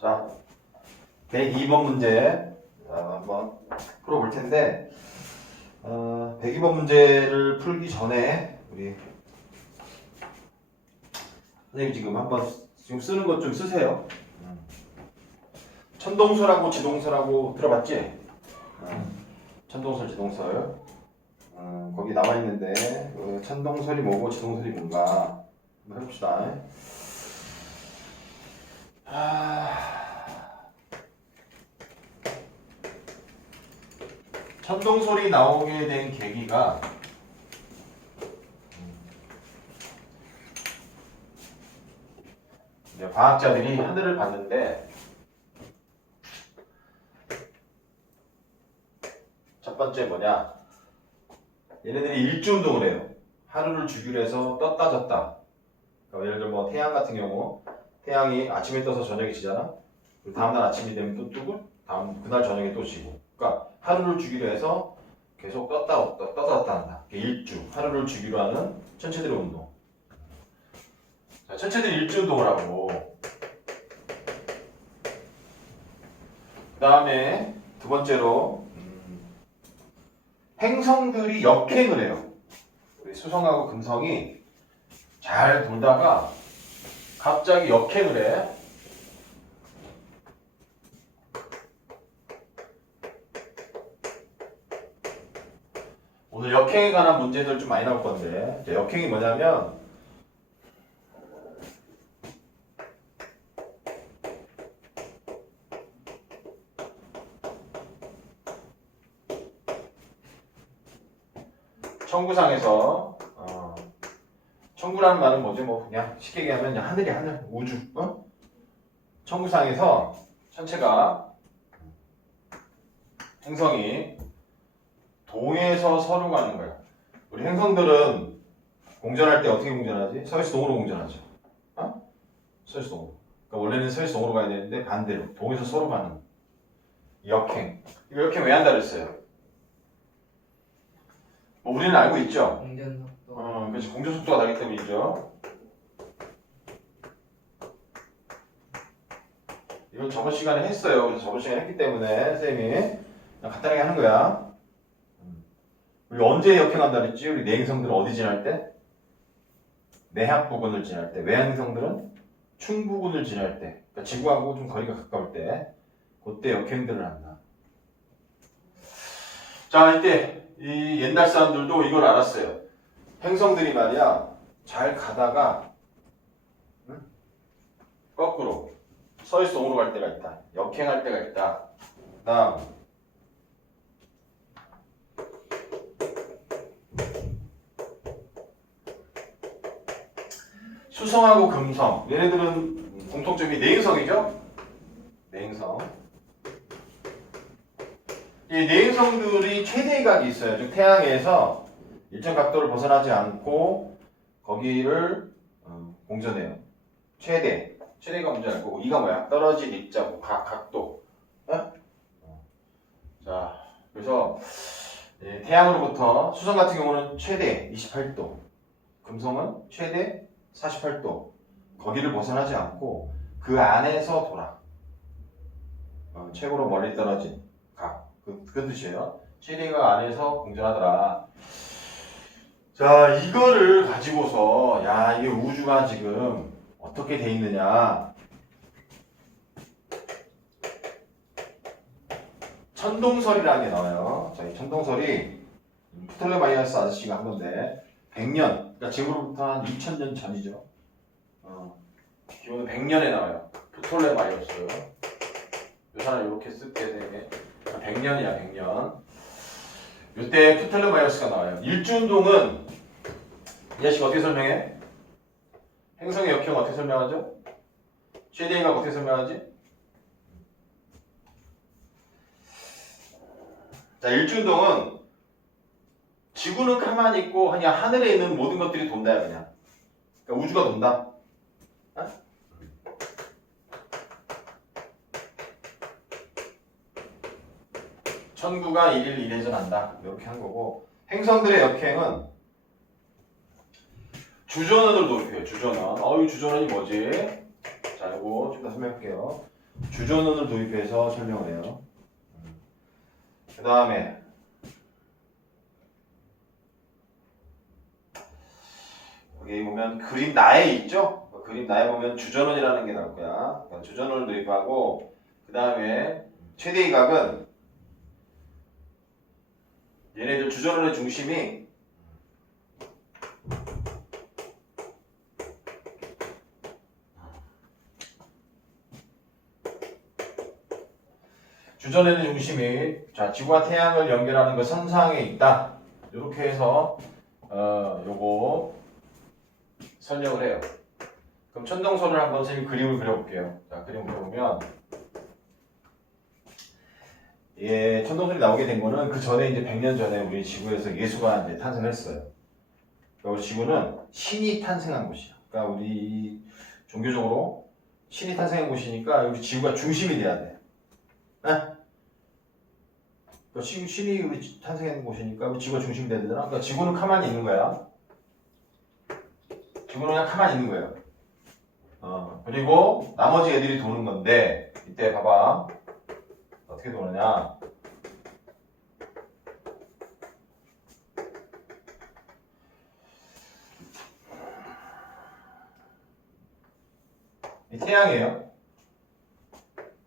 자, 102번 문제 한번 풀어볼 텐데 102번 문제를 풀기 전에 우리 선생님 지금 한번 지금 쓰는 것 좀 쓰세요. 천동설하고 지동설하고 들어봤지? 천동설, 지동설. 거기 나와 있는데 천동설이 뭐고 지동설이 뭔가 한번 해봅시다. 천동설이 나오게 된 계기가 이제 과학자들이 하늘을 봤는데 첫 번째 뭐냐? 얘네들이 일주운동을 해요. 하루를 주기로 해서 떴다 졌다. 그러니까 예를 들어 뭐 태양 같은 경우 태양이 아침에 떠서 저녁에 지잖아. 그리고 다음날 아침이 되면 또 뜨고 그날 저녁에 또 지고. 그러니까 하루를 주기로 해서 계속 떴다 한다. 일주, 하루를 주기로 하는 천체들의 운동. 자, 천체들이 일주운동을 하고 그 다음에 두 번째로 행성들이 역행을 해요. 우리 수성하고 금성이 잘 돌다가 갑자기 역행을 해. 오늘 역행에 관한 문제들 좀 많이 나올 건데 역행이 뭐냐면 천구상에서 천구라는 말은 뭐지? 뭐 그냥 쉽게 얘기하면 그냥 하늘이 하늘, 우주. 천구상에서 천체가 행성이 동에서 서로 가는 거야. 우리 행성들은 공전할 때 어떻게 공전하지? 서에서 동으로 공전하죠. 서에서 동으로. 그러니까 원래는 서에서 동으로 가야 되는데 반대로 동에서 서로 가는 역행. 이거 역행 왜 한다 그랬어요? 뭐 우리는 알고 있죠? 공전속도. 그렇지. 공전 속도가 다르기 때문이죠. 이건 저번 시간에 했어요. 그래서 저번 시간에 했기 때문에 선생님이 그냥 간단하게 하는 거야. 우리 언제 역행한다 그랬지? 우리 내행성들은 어디 지날 때? 내합 부근을 지날 때. 외행성들은 충부근을 지날 때. 그러니까 지구하고 좀 거리가 가까울 때. 그때 역행들을 한다. 자, 이때 이 옛날 사람들도 이걸 알았어요. 행성들이 말이야 잘 가다가 거꾸로 서에서 동으로 갈 때가 있다. 역행할 때가 있다. 다음 수성하고 금성 얘네들은 공통점이 내행성이죠. 내행성. 이 내행성들이 최대각이 있어요. 즉 태양에서 일정 각도를 벗어나지 않고 거기를 공전해요. 최대가 문제 아니고 이가 뭐야? 떨어진 입자고 각도. 자, 그래서 태양으로부터 수성 같은 경우는 최대 28도, 금성은 최대 48도. 거기를 벗어나지 않고 그 안에서 돌아. 최고로 멀리 떨어진 각. 그 뜻이에요. 최대각 안에서 공전하더라. 자, 이거를 가지고서 야, 이게 우주가 지금 어떻게 돼 있느냐. 천동설이라는 게 나와요. 자, 이 천동설이 프톨레마이오스 아저씨가 한 건데 100년, 그러니까 지금으로부터 한 2000년 전이죠. 기원은 100년에 나와요. 프톨레마이오스. 이 사람 이렇게 쓸게 되게 100년이야, 100년. 이때 프톨레마이오스가 나와요. 일주운동은 이 자식 어떻게 설명해? 행성의 역행 어떻게 설명하죠? 최대각 어떻게 설명하지? 자, 일주운동은 지구는 가만히 있고 그냥 하늘에 있는 모든 것들이 돈다야 그냥. 그러니까 우주가 돈다. 천구가 1일 1회전한다. 이렇게 한 거고 행성들의 역행은 주전원을 도입해요. 주전원. 이 주전원이 뭐지? 자, 이거 좀 더 설명할게요. 주전원을 도입해서 설명을 해요. 그 다음에 여기 보면 그림 나에 있죠? 그림 나에 보면 주전원이라는 게 나올 거야. 그러니까 주전원을 도입하고 그 다음에 최대 이각은 얘네들 주전원의 중심이 주전원의 중심이 자 지구와 태양을 연결하는 그 선상에 있다. 이렇게 해서 요거 설명을 해요. 그럼 천동설을 한번 선생님 그림을 그려볼게요. 자 그림 그려보면 예, 천동설이 나오게 된 거는 그 전에 이제 100년 전에 우리 지구에서 예수가 이제 탄생했어요. 그러니까 우리 지구는 신이 탄생한 곳이야. 그러니까 우리 종교적으로 신이 탄생한 곳이니까 우리 지구가 중심이 돼야 돼. 네? 그러니까 신이 우리 탄생한 곳이니까 우리 지구가 중심이 돼야 되잖아. 그러니까 지구는 가만히 있는 거야. 지구는 그냥 가만히 있는 거예요. 그리고 나머지 애들이 도는 건데 이때 봐봐. 어떻게 도느냐? 이 태양이에요.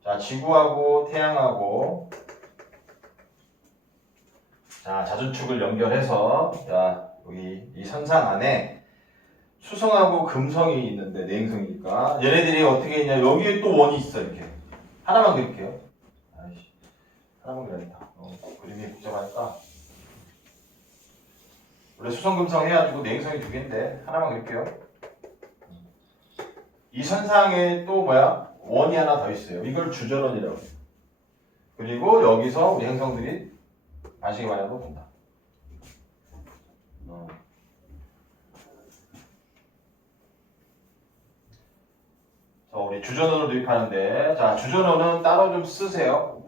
자, 지구하고 태양하고 자, 자주축을 연결해서 자, 여기 이 선상 안에 수성하고 금성이 있는데 내행성이니까 얘네들이 어떻게 있냐? 여기에 또 원이 있어 이렇게. 하나만 그릴게요. 아이씨, 하나만 그려야겠다. 그림이 복잡하니까. 원래 수성금성 해가지고 내행성이 두 개인데 하나만 그릴게요. 이 선상에 또 뭐야? 원이 하나 더 있어요. 이걸 주전원이라고 해요. 그리고 여기서 우리 행성들이 반시계 방향으로 돈다. 자, 우리 주전원을 도입하는데 자, 주전원은 따로 좀 쓰세요.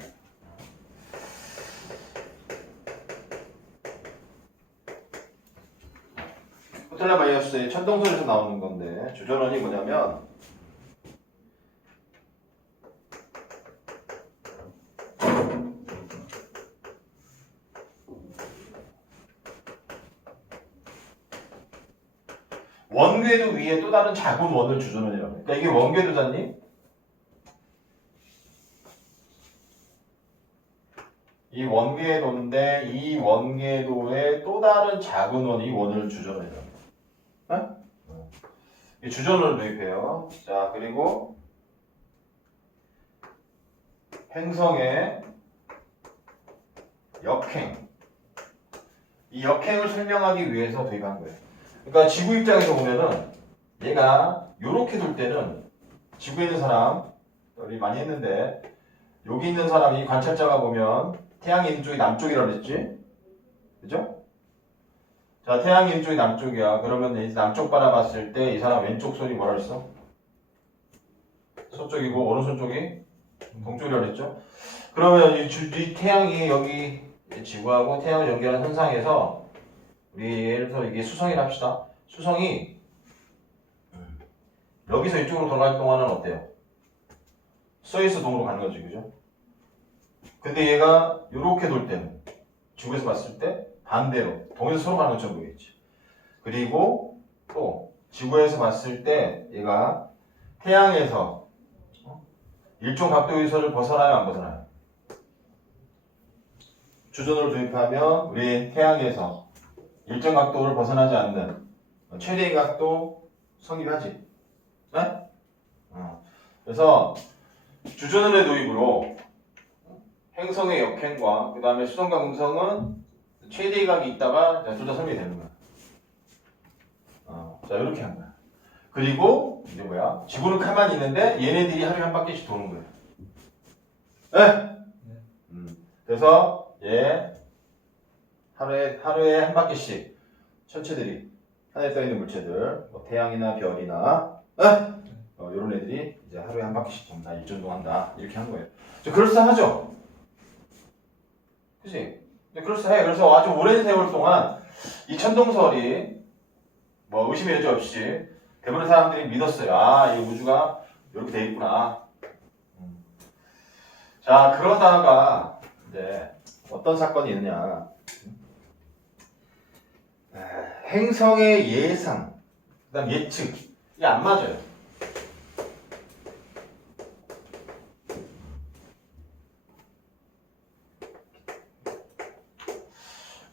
호텔레바이어스의 천동설에서 나오는 건데 주전원이 뭐냐면 원궤도 위에 또 다른 작은 원을 주전원이라고 해요. 그러니까 이게 원궤도잖니? 이 원궤도인데 이 원궤도에 또 다른 작은 원, 이 원을 주전원이라고 해요. 이 주전원을 도입해요. 자, 그리고 행성의 역행. 이 역행을 설명하기 위해서 도입한 거예요. 그러니까 지구 입장에서 보면은 얘가 요렇게 돌 때는 지구에 있는 사람 우리 많이 했는데 여기 있는 사람이 관찰자가 보면 태양이 있는 쪽이 남쪽이라고 그랬지? 그죠? 자, 태양이 있는 쪽이 남쪽이야. 그러면 이제 남쪽 바라봤을 때 이 사람 왼쪽 손이 뭐라 그랬어? 서쪽이고 오른손 쪽이 동쪽이라고 그랬죠? 그러면 이 태양이 여기 지구하고 태양을 연결하는 현상에서 우리 예를 들어서 이게 수성이라 합시다. 수성이 여기서 이쪽으로 돌아갈 동안은 어때요? 서에서 동으로 가는 거지, 그죠? 근데 얘가 이렇게 돌 때는 지구에서 봤을 때 반대로 동에서 서로 가는 것처럼 보이겠지. 그리고 또 지구에서 봤을 때 얘가 태양에서 일정 각도에서를 벗어나요, 안 벗어나요? 주전으로 도입하면 우리 태양에서 일정 각도를 벗어나지 않는 최대의 각도 성립하지. 네? 그래서 주전원의 도입으로 행성의 역행과 그 다음에 수성과 금성은 최대의 각이 있다가 둘 다 설명이 되는 거야. 자, 이렇게 한 거야. 그리고 이제 뭐야? 지구는 가만히 있는데 얘네들이 하루에 한 바퀴씩 도는 거야. 네? 그래서 얘 하루에 한 바퀴씩 천체들이 하늘에 떠 있는 물체들, 뭐 태양이나 별이나 이런 애들이 이제 하루에 한 바퀴씩 돈다, 일전동한다 이렇게 한 거예요. 그럴싸하죠? 그치? 그럴싸해. 그래서 아주 오랜 세월 동안 이 천동설이 뭐 의심의 여지 없이 대부분의 사람들이 믿었어요. 아, 이 우주가 이렇게 돼 있구나. 자, 그러다가 이제 어떤 사건이 있느냐. 행성의 예상, 그다음 예측 이게 안 맞아요.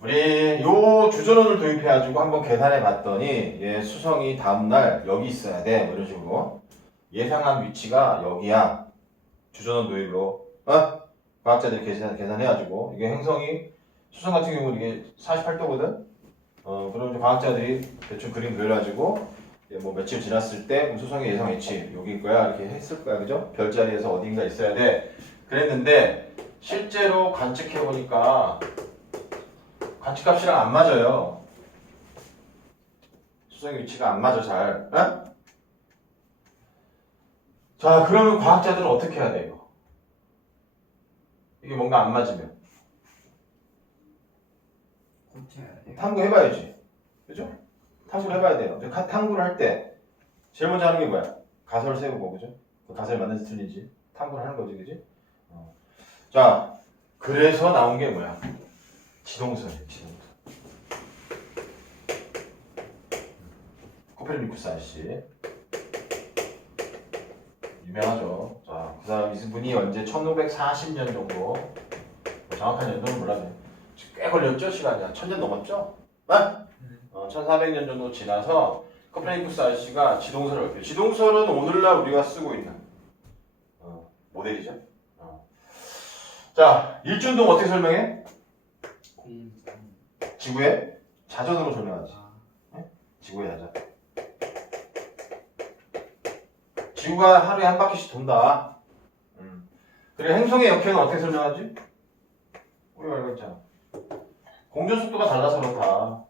우리 요 주전원을 도입해가지고 한번 계산해 봤더니 얘 수성이 다음날 여기 있어야 돼. 뭐 이런 식으로 예상한 위치가 여기야. 주전원 도입으로 과학자들이 계산해가지고 이게 행성이 수성 같은 경우는 이게 48도거든. 그럼 이제 과학자들이 대충 그림 그려가지고 뭐 며칠 지났을 때 수성의 예상 위치 여기일 거야 이렇게 했을 거야, 그죠? 별자리에서 어딘가 있어야 돼. 그랬는데 실제로 관측해 보니까 관측값이랑 안 맞아요. 수성의 위치가 안 맞아 잘. 자, 그러면 과학자들은 어떻게 해야 돼 이거? 이게 뭔가 안 맞으면 탐구해봐야지, 그죠? 탐구를 해봐야 돼요. 탐구를 할 때 제일 먼저 하는 게 뭐야? 가설을 세우고, 그죠? 그 가설이 맞는지 틀린지 탐구를 하는 거지, 그지? 자, 그래서 나온 게 뭐야? 지동설이에요, 지동설. 코페르니쿠스 아저씨 유명하죠. 자, 그 사람 이분이 언제 1540년 정도, 뭐 정확한 연도는 몰라요. 꽤 걸렸죠, 시간이. 1000년 넘었죠? 1400년 정도 지나서 코페르니쿠스 아저씨가 지동설을 발표해요. 지동설은 오늘날 우리가 쓰고 있는 모델이죠. 자, 일주운동 어떻게 설명해? 지구의 자전으로 설명하지. 지구의 자전. 지구가 하루에 한 바퀴씩 돈다. 그리고 행성의 역행은 어떻게 설명하지? 우리가 알고 있잖아. 공전 속도가 달라서 그렇다.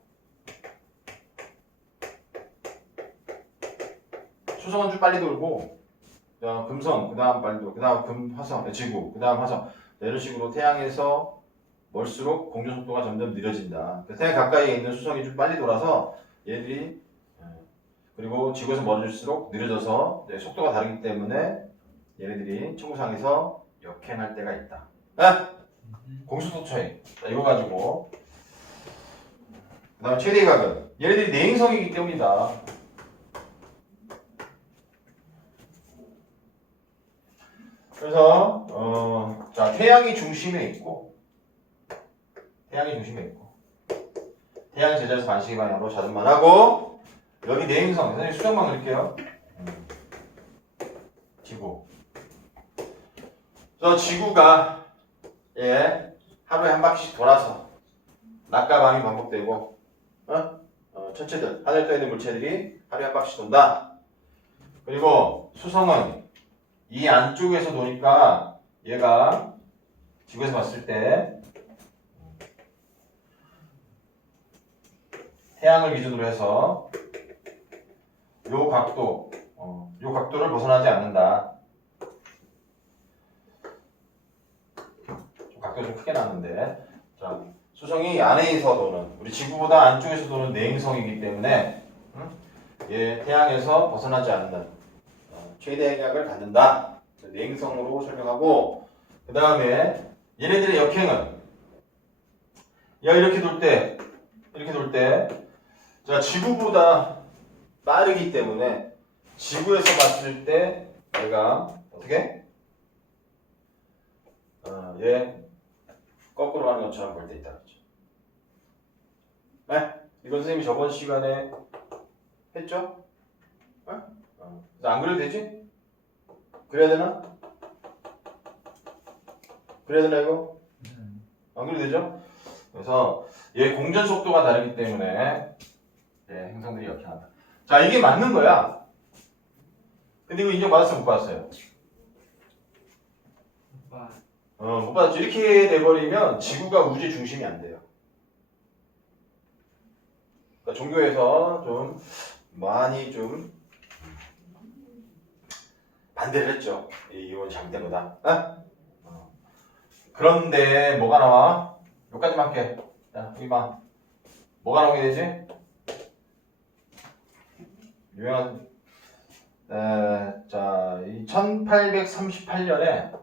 수성은 좀 빨리 돌고, 그다음 금성, 그다음 빨리 돌고, 그다음 화성, 지구, 그다음 화성. 이런 식으로 태양에서 멀수록 공전 속도가 점점 느려진다. 태양 가까이에 있는 수성이 좀 빨리 돌아서 얘들이, 그리고 지구에서 멀어질수록 느려져서 속도가 다르기 때문에 얘네들이 천구상에서 역행할 때가 있다. 공속도 차이. 자, 이거 가지고 그 다음에 최대 각은 얘네들이 내행성이기 때문이다. 그래서 자, 태양이 중심에 있고 태양 제자에서 반시계 방향으로 자전만 하고 여기 내행성, 선생님 수정만 그릴게요. 지구. 그래서 지구가 하루에 한 바퀴씩 돌아서 낮과 밤이 반복되고 천체들, 하늘에 떠 있는 물체들이 하루에 한 바퀴씩 돈다. 그리고 수성은 이 안쪽에서 도니까 얘가 지구에서 봤을 때 태양을 기준으로 해서 요 각도를 벗어나지 않는다. 각도가 좀 크게 나는데, 자, 수성이 안에서 도는, 우리 지구보다 안쪽에서 도는 내행성이기 때문에 얘 태양에서 벗어나지 않는 최대 행약을 갖는다. 내행성으로 설명하고, 그 다음에 얘네들의 역행은 이렇게 돌 때, 자, 지구보다 빠르기 때문에 지구에서 봤을 때 얘가 어떻게? 얘 거꾸로 가는 것처럼 볼 때 있다. 그렇죠? 네? 이건 선생님이 저번 시간에 했죠? 안 그래도 되지? 그래야 되나? 이거? 안 그래도 되죠? 그래서 얘 공전 속도가 다르기 때문에 행성들이 역행한다. 자, 이게 맞는 거야. 근데 이거 인정받았어요? 못 받았어요? 못 받았죠. 이렇게 돼버리면 지구가 우주의 중심이 안 돼요. 그러니까 종교에서 좀 많이 좀 반대를 했죠. 이 이론 잘못된 거다. 그런데 뭐가 나와? 여기까지만 할게. 자, 여기 봐. 뭐가 나오게 되지? 유명한 자, 이 1838년에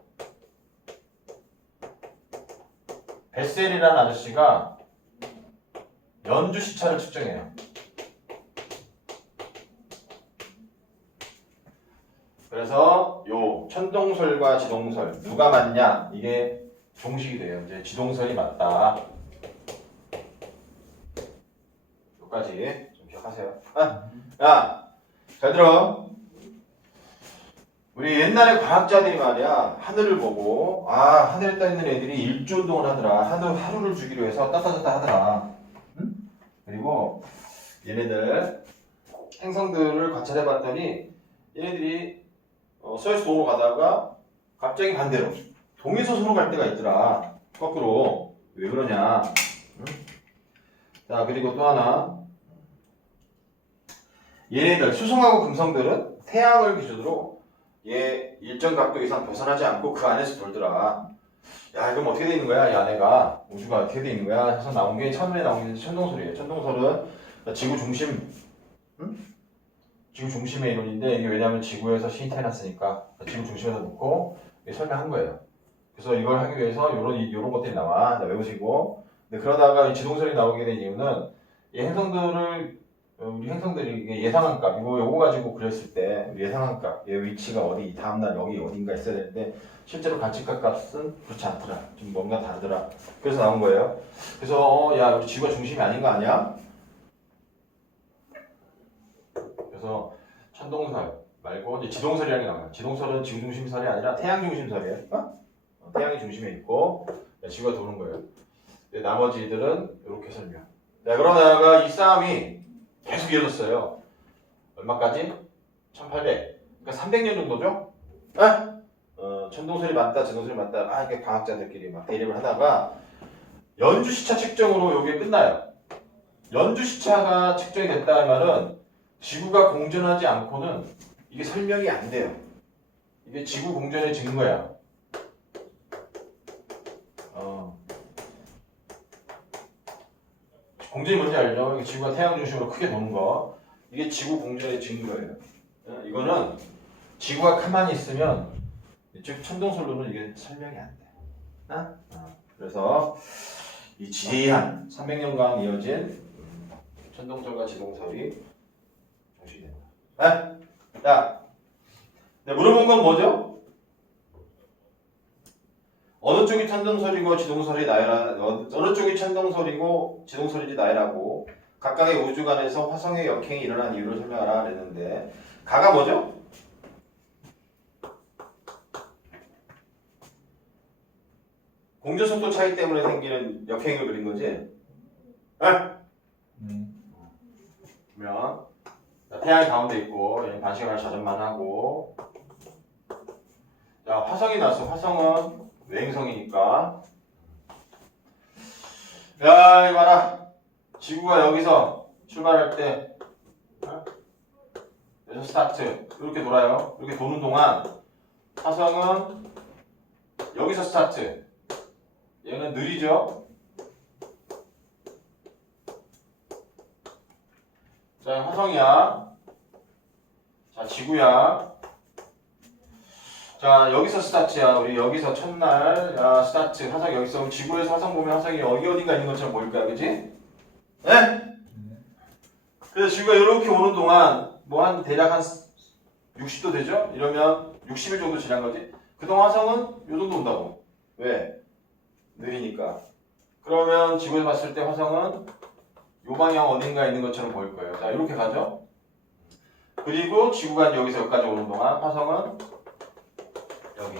베셀이라는 아저씨가 연주 시차를 측정해요. 그래서 요 천동설과 지동설 누가 맞냐 이게 종식이 돼요. 이제 지동설이 맞다. 여기까지 좀 기억하세요. 야, 잘 들어. 우리 옛날에 과학자들이 말이야 하늘을 보고 하늘에 떠 있는 애들이 일주 운동을 하더라. 하루를 주기로 해서 떴다 하더라. 응? 그리고 얘네들 행성들을 관찰해 봤더니 얘네들이 서에서 동으로 가다가 갑자기 반대로 동에서 서로 갈 때가 있더라. 거꾸로. 왜 그러냐. 응? 자, 그리고 또 하나. 얘네들 수성하고 금성들은 태양을 기준으로 얘 일정 각도 이상 벗어나지 않고 그 안에서 돌더라. 야, 그럼 어떻게 돼 있는 거야? 이 안에가 우주가 어떻게 돼 있는 거야? 해서 나온 게 처음에 나온 게 천동설이에요. 천동설은 지구 중심, 응? 지구 중심의 이론인데 이게 왜냐하면 지구에서 신이 태어났으니까 지구 중심에서 놓고 설명한 거예요. 그래서 이걸 하기 위해서 요런 것들이 나와. 외우시고. 근데 그러다가 이 지동설이 나오게 된 이유는 이 행성들을 우리 행성들이 이게 예상한 값 요거 가지고 그렸을 때 예상한 값 얘 위치가 어디 다음날 여기 어딘가 있어야 되는데 실제로 관측각 값은 그렇지 않더라. 좀 뭔가 다르더라. 그래서 나온 거예요. 그래서 야 우리 지구가 중심이 아닌 거 아니야? 그래서 천동설 말고 이제 지동설이라는 게 나와요. 지동설은 지구 중심설이 아니라 태양 중심설이에요. 태양이 중심에 있고 지구가 도는 거예요. 나머지들은 이렇게 설명. 자, 그러다가 이 싸움이 계속 이어졌어요. 얼마까지? 1800. 그러니까 300년 정도죠? 천동설이 맞다, 지동설이 맞다. 이렇게 과학자들끼리 막 대립을 하다가 연주 시차 측정으로 이게 끝나요. 연주 시차가 측정이 됐다 는 말은 지구가 공전하지 않고는 이게 설명이 안 돼요. 이게 지구 공전의 증거야. 공전이 뭔지 알죠? 지구가 태양 중심으로 크게 도는 거. 이게 지구 공전의 증거예요. 이거는 지구가 가만히 있으면 즉 천동설로는 이게 설명이 안 돼. 그래서 이 지대한 300년간 이어진 천동설과 지동설이 정식이 된다. 자, 물어본 건 뭐죠? 어느 쪽이 천동설이고 지동설이 나열하 어느 쪽이 천동설이고 지동설인지 나열하고 각각의 우주관에서 화성의 역행이 일어난 이유를 설명하라 그랬는데 가가 뭐죠? 공전속도 차이 때문에 생기는 역행을 그린 거지? 그러면 태양이 가운데 있고 얘는 반시간을 자전만 하고 자 화성이 나왔어. 화성은 외행성이니까 야 이거 봐라. 지구가 여기서 출발할 때 여기서 스타트 이렇게 돌아요. 이렇게 도는 동안 화성은 여기서 스타트. 얘는 느리죠. 자 화성이야. 자 지구야. 자 여기서 스타트야. 우리 여기서 첫날 스타트 화성 여기서 지구에서 화성 보면 화성이 여기 어딘가 있는 것처럼 보일 거야, 그지? 네? 그래서 지구가 이렇게 오는 동안 뭐 한 대략 한 60도 되죠? 이러면 60일 정도 지난 거지. 그동안 화성은 요 정도 온다고. 왜? 느리니까. 그러면 지구에서 봤을 때 화성은 요 방향 어딘가 있는 것처럼 보일 거예요. 자 이렇게 가죠. 그리고 지구가 여기서 여기까지 오는 동안 화성은 여기.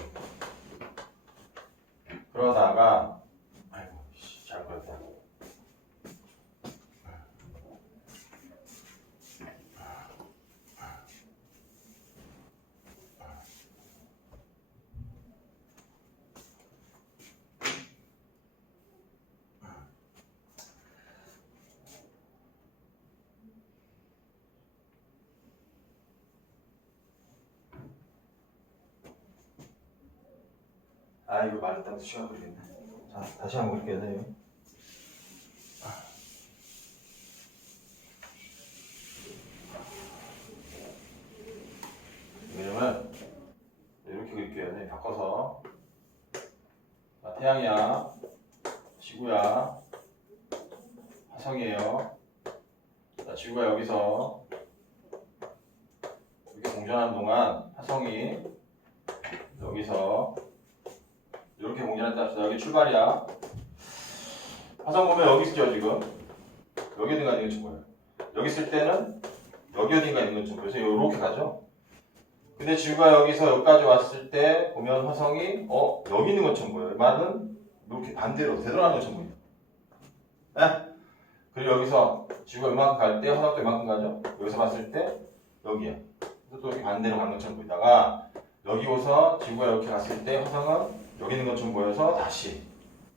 그러다가 아이고 잘 그렸다. 이거 말했다고 시간 걸리겠네. 자, 다시 한번 볼게요. 왜냐면 이렇게 그릴게요. 바꿔서 자, 태양이야. 지구야. 화성이에요. 자, 지구가 여기서 이렇게 공전하는 동안 화성이 여기서 이렇게 공전했다 합시다. 여기 출발이야. 화성 보면 여기 있죠 지금. 여기 어딘가 있는 것처럼 보여요. 여기 있을 때는 여기 어딘가 있는 것처럼 보여서 이렇게 가죠. 근데 지구가 여기서 여기까지 왔을 때 보면 화성이 여기 있는 것처럼 보여요. 말은 이렇게 반대로 되돌아가는 것처럼 보여요. 네? 그리고 여기서 지구가 이만큼 갈 때 화성도 이만큼 가죠. 여기서 봤을 때 여기야. 그래서 또 이렇게 반대로 가는 것처럼 보이다가 여기 오서 지구가 이렇게 갔을 때 화성은 여기 있는 것처럼 보여서 다시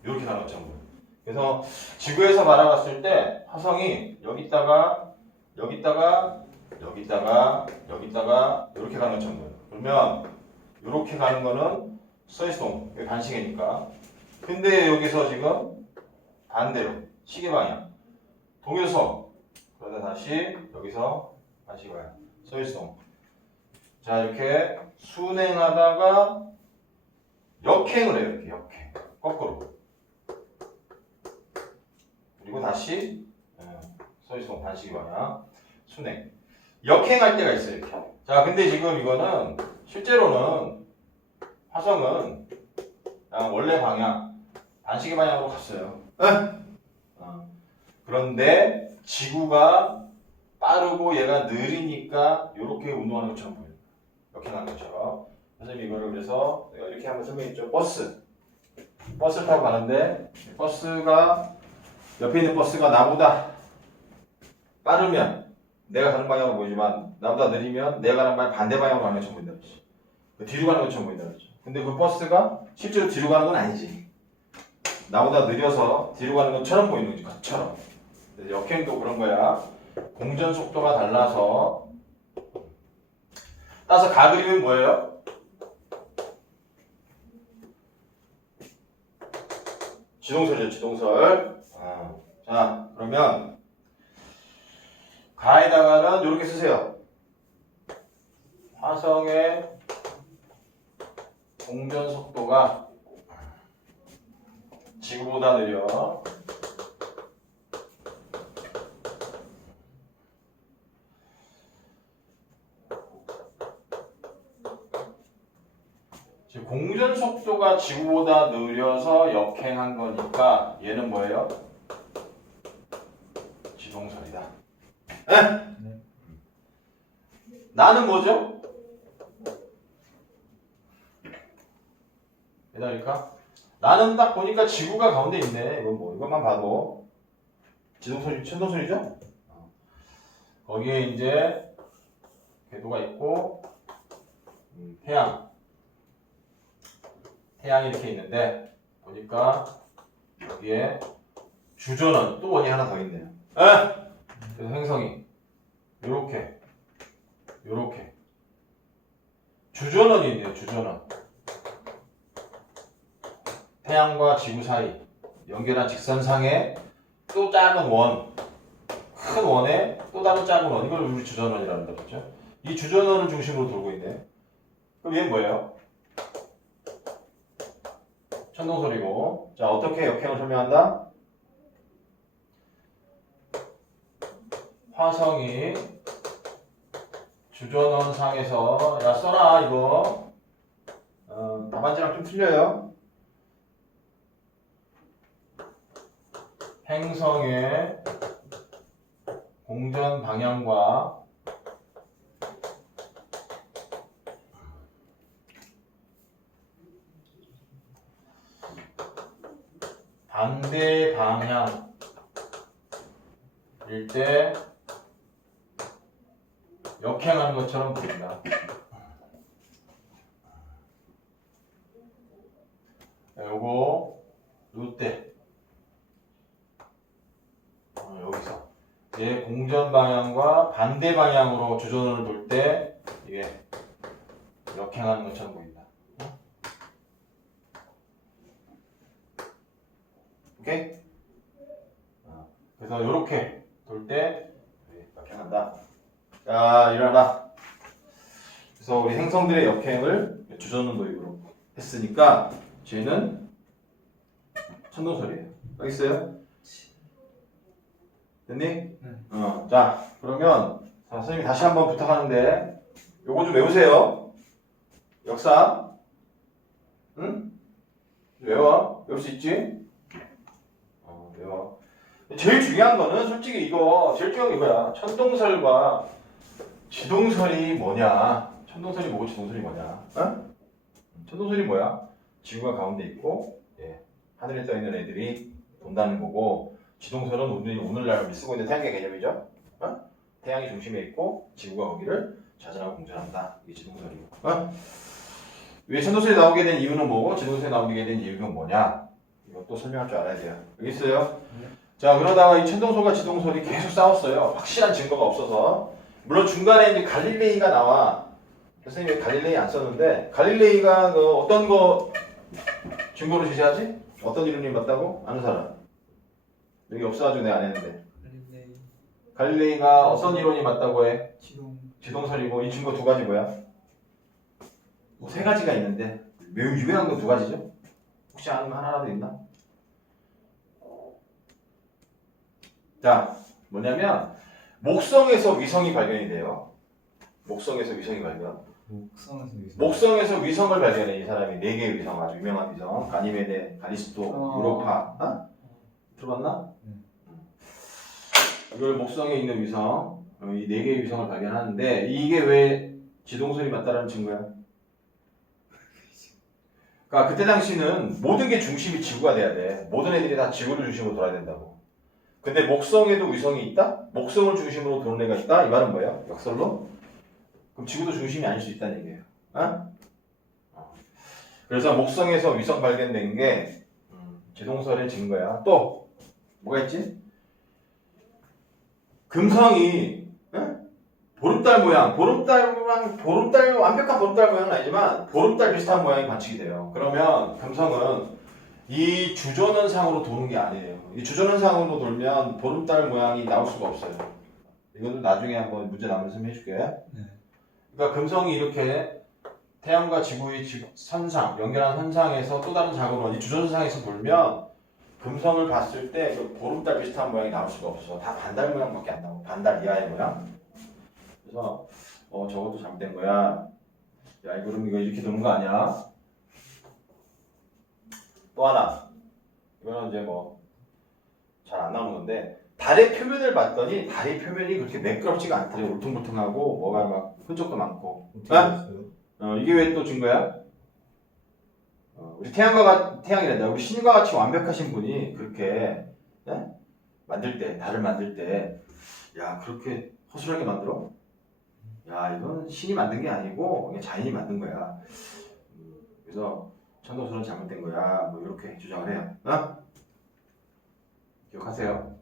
이렇게 가는 것처럼 보여요. 그래서 지구에서 바라봤을 때 화성이 여기 있다가 여기 있다가 여기 있다가 여기 있다가 이렇게 가는 것처럼 보여요. 그러면 이렇게 가는 거는 서이송, 여기 반시계니까. 근데 여기서 지금 반대로 시계 방향 동일성. 그러다 다시 여기서 반시계 방향 서이송. 자 이렇게 순행하다가 역행을 해요. 이렇게 역행 거꾸로. 그리고 다시 서이송 반시계 방향 순행. 역행할 때가 있어요. 이렇게. 자, 근데 지금 이거는 실제로는 화성은 원래 방향 반시계 방향으로 갔어요. 그런데 지구가 빠르고 얘가 느리니까 이렇게 운동하는 것처럼 보여요. 역행하는 것처럼. 선생님이 이거를 그래서 내가 이렇게 한번 설명했죠. 버스를 타고 가는데 버스가 옆에 있는 버스가 나보다 빠르면 내가 가는 방향으로 보이지만 나보다 느리면 내가 가는 방향 반대 방향으로 가는 것처럼 보인다 그랬지. 뒤로 가는 것처럼 보인다 그랬죠. 근데 그 버스가 실제로 뒤로 가는 건 아니지. 나보다 느려서 뒤로 가는 것처럼 보이는 거지. 것처럼. 그래서 역행도 그런 거야. 공전 속도가 달라서 따라서 가그림은 뭐예요? 지동설이죠. 지동설. 자 그러면 가에다가는 이렇게 쓰세요. 화성의 공전 속도가 지구보다 느려. 지금 공전 속도가 지구보다 느려서 역행한 거니까 얘는 뭐예요? 지동설이다. 네? 나는 뭐죠? 그러니까 나는 딱 보니까 지구가 가운데 있네. 이건 뭐 이것만 봐도 지동설이 천동설이죠? 거기에 이제 궤도가 있고 태양이 이렇게 있는데 보니까 여기에 주전원 또 원이 하나 더 있네요. 그래서 행성이 요렇게 주전원이 있네요. 주전원. 태양과 지구 사이 연결한 직선상에 또 작은 원, 큰 원에 또 다른 작은 원, 이걸 우리 주전원이라고 한다 그랬죠. 이 주전원을 중심으로 돌고 있네. 그럼 얘는 뭐예요? 천동설이고. 자, 어떻게 역행을 설명한다? 화성이 주전원 상에서 야 써라 이거 답안지랑 좀 틀려요. 행성의 공전 방향과 반대 방향일 때 역행하는 것처럼 보인다. 요거 요때 여기서 얘 공전 방향과 반대 방향으로 주전원을 돌 때 이게 역행하는 것처럼 보인다. 오케이? 그래서 요렇게 돌 때 역행한다. 자, 일어나. 그래서 우리 행성들의 역행을 주전원 도입으로 했으니까 쟤는 천동설이에요. 알겠어요? 됐니? 네. 자, 그러면 자, 선생님이 다시 한번 부탁하는데 요거 좀 외우세요. 역사. 응? 외워. 외울 수 있지? 외워. 제일 중요한 거는 솔직히 이거 제일 중요한 게 이거야. 천동설과 지동설이 뭐냐? 천동설이 뭐고 지동설이 뭐냐? 어? 천동설이 뭐야? 지구가 가운데 있고 하늘에 떠 있는 애들이 돈다는 거고, 지동설은 오늘날 우리 쓰고 있는 태양계 개념이죠. 어? 태양이 중심에 있고 지구가 거기를 자전하고 공전한다. 이게 지동설이고. 왜 천동설이 나오게 된 이유는 뭐고 지동설이 나오게 된 이유는 뭐냐? 이것도 설명할 줄 알아야 돼요. 알겠어요? 자, 그러다가 이 천동설과 지동설이 계속 싸웠어요. 확실한 증거가 없어서. 물론 중간에 이제 갈릴레이가 나와. 선생님이 갈릴레이 안 썼는데, 갈릴레이가 어떤 거 증거로 제시하지? 어떤 이론이 맞다고? 아는 사람? 여기 없어가지고 내가 안 했는데. 갈릴레이가 어떤 이론이 맞다고 해? 지동설이고. 이 증거 두 가지 뭐야? 세 가지가 있는데 매우 유명한 건 두 가지죠? 혹시 아는 거 하나라도 있나? 자, 뭐냐면 목성에서 위성이 발견이 돼요. 목성에서 위성이 발견. 목성에서 위성을 발견해. 이 사람이 4개의 위성, 아주 유명한 위성. 가니메데, 가리스토, 유로파. 들어봤나? 이걸 목성에 있는 위성, 이 4개의 위성을 발견하는데, 이게 왜 지동설이 맞다라는 증거야? 그러니까 그때 당시는 모든 게 중심이 지구가 돼야 돼. 모든 애들이 다 지구를 중심으로 돌아야 된다고. 근데 목성에도 위성이 있다? 목성을 중심으로 도는 애가 있다? 이 말은 뭐예요? 역설로? 그럼 지구도 중심이 아닐 수 있다는 얘기예요. 그래서 목성에서 위성 발견된 게 지동설의 증거야. 또 뭐가 있지? 금성이 보름달 모양, 완벽한 보름달 모양은 아니지만 보름달 비슷한 모양이 관측이 돼요. 그러면 금성은 이 주전원상으로 도는 게 아니에요. 이 주전원상으로 돌면 보름달 모양이 나올 수가 없어요. 이거는 나중에 한번 문제 나오면서 해줄게. 그러니까 금성이 이렇게 태양과 지구의 선상, 연결한 선상에서 또 다른 작은 이 주전선상에서 돌면 금성을 봤을 때 그 보름달 비슷한 모양이 나올 수가 없어. 다 반달 모양밖에 안 나오고, 반달 이하의 모양. 그래서 저것도 잘못된 거야. 야, 그럼 이거 이렇게 도는 거 아니야? 또 하나. 이거는 이제 잘 안 나오는 건데, 달의 표면을 봤더니 달의 표면이 그렇게 매끄럽지가 않더래. 울퉁불퉁하고 뭐가 막 흔적도 많고. 이게 왜 또 증거야? 우리 태양이란다. 우리 신과 같이 완벽하신 분이 그렇게 만들 때, 달을 만들 때, 야, 그렇게 허술하게 만들어? 야, 이건 신이 만든 게 아니고 그냥 자연이 만든 거야. 그래서 천동설은 잘못된 거야. 이렇게 주장을 해요. 기억하세요.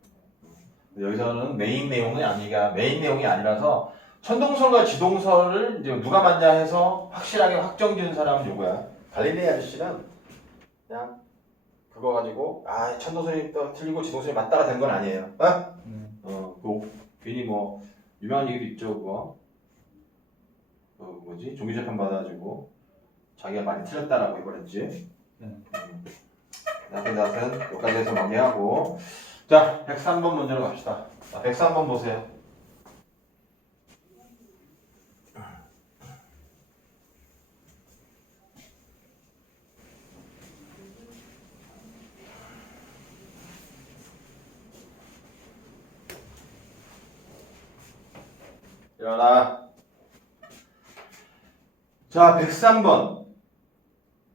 여기서는 메인 내용이 아니라서 천동설과 지동설을 이제 누가 맞냐 해서 확실하게 확정지은 사람은 누구야? 갈릴레이 아저씨는 그냥 그거 가지고 천동설이 또 틀리고 지동설이 맞다가 된 건 아니에요. 괜히 유명한 얘기도 있죠. 그거 종교재판 받아가지고 자기가 많이 틀렸다라고 해버렸지. 하여튼 여기까지 해서 마무리하고, 자, 103번 문제로 갑시다. 103번 보세요. 일어나. 자, 103번.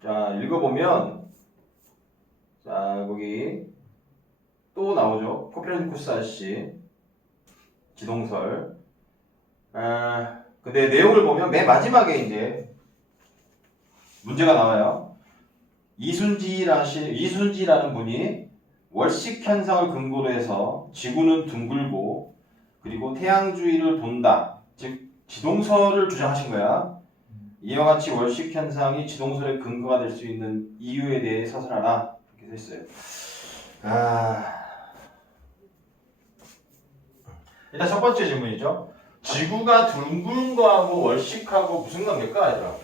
자, 읽어보면, 자, 거기 또 나오죠. 코페르니쿠스 아저씨 지동설. 근데 내용을 보면 맨 마지막에 이제 문제가 나와요. 이순지라는 분이 월식 현상을 근거로 해서 지구는 둥글고 그리고 태양 주위를 돈다. 즉 지동설을 주장하신 거야. 이와 같이 월식 현상이 지동설의 근거가 될 수 있는 이유에 대해 서술하라. 이렇게 됐어요. 일단 첫 번째 질문이죠. 지구가 둥근 거하고 월식하고 무슨 관계일까, 얘들아?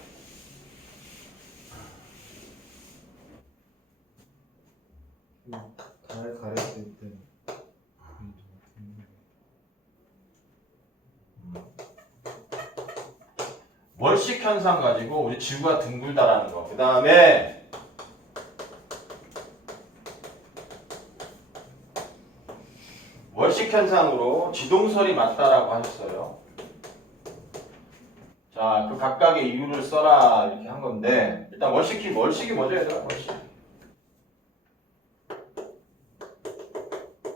달과 월식 현상 가지고 우리 지구가 둥글다라는 거. 그 다음에 월식 현상으로 지동설이 맞다라고 하셨어요. 자, 그 각각의 이유를 써라 이렇게 한 건데 일단 월식이 뭐죠 얘들아? 월식.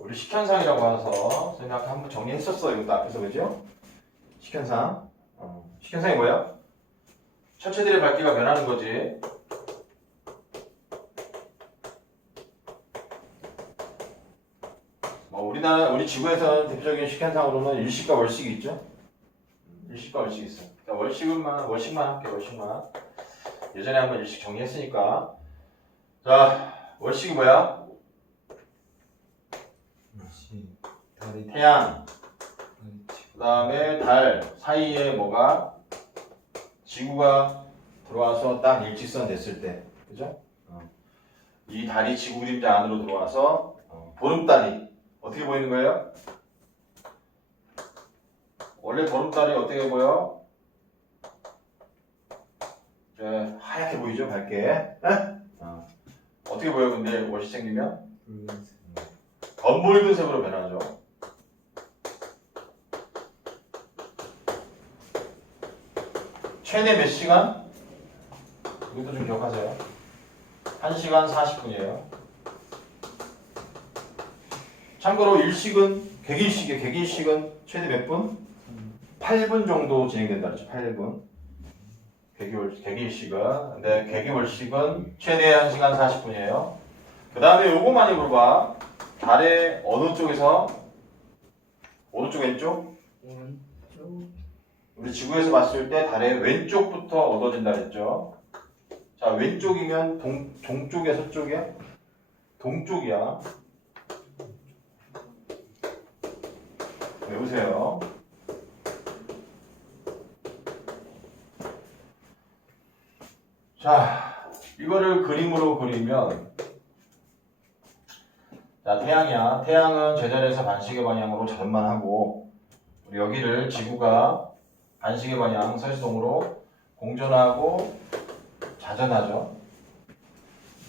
우리 식현상이라고 해서 선생님 아까 한번 정리했었어요. 이것도 앞에서 그죠? 식현상. 식현상이 뭐야? 천체들의 밝기가 변하는 거지. 우리 지구에서 대표적인 식현상으로는 일식과 월식이 있죠. 일식과 월식이 있어. 그러니까 월식만 할게. 월식만. 예전에 한번 일식 정리했으니까. 자, 월식이 뭐야? 태양. 그 다음에 달 사이에 뭐가? 지구가 들어와서 딱 일직선 됐을 때, 그죠? 이 달이 지구 그림자 안으로 들어와서 보름달이 어떻게 보이는 거예요? 원래 보름달이 어떻게 보여? 하얗게 보이죠, 밝게. 어떻게 보여, 근데 월식 생기면? 검붉은색으로 변하죠. 최대 몇 시간? 이것도 좀 기억하세요. 1시간 40분이에요. 참고로 일식은 객일식은 최대 몇 분? 8분 정도 진행된다 그랬죠. 8분. 객일식은. 근데 객일월식은 최대 1시간 40분이에요. 그 다음에 요거 많이 물어봐. 달의 어느 쪽에서? 오른쪽 왼쪽? 우리 지구에서 봤을 때 달의 왼쪽부터 얻어진다 그랬죠. 자, 왼쪽이면 동쪽이야, 서쪽이야? 동쪽이야. 외우세요. 자, 이거를 그림으로 그리면 자, 태양이야. 태양은 제자리에서 반시계 방향으로 자전만 하고 우리 여기를 지구가 반시계 방향 서시동으로 공전하고 자전하죠.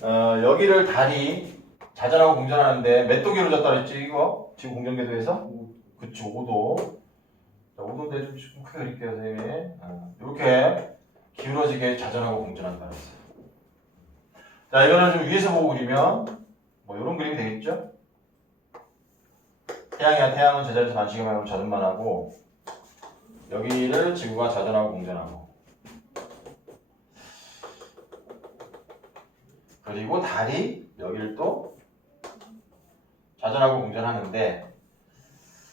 여기를 달이 자전하고 공전하는데 몇 도 기울어졌다 그랬지 이거? 지구 공전궤도에서? 그치, 5도. 자, 5도인데 좀 크게 그릴게요, 선생님이. 이렇게 기울어지게 자전하고 공전한다 그랬어요. 자, 이거는 좀 위에서 보고 그리면 뭐 이런 그림이 되겠죠? 태양은 제자리에서 반시계 방향으로 자전만 하고 여기를 지구가 자전하고 공전하고 그리고 달이 여기를 또 자전하고 공전하는데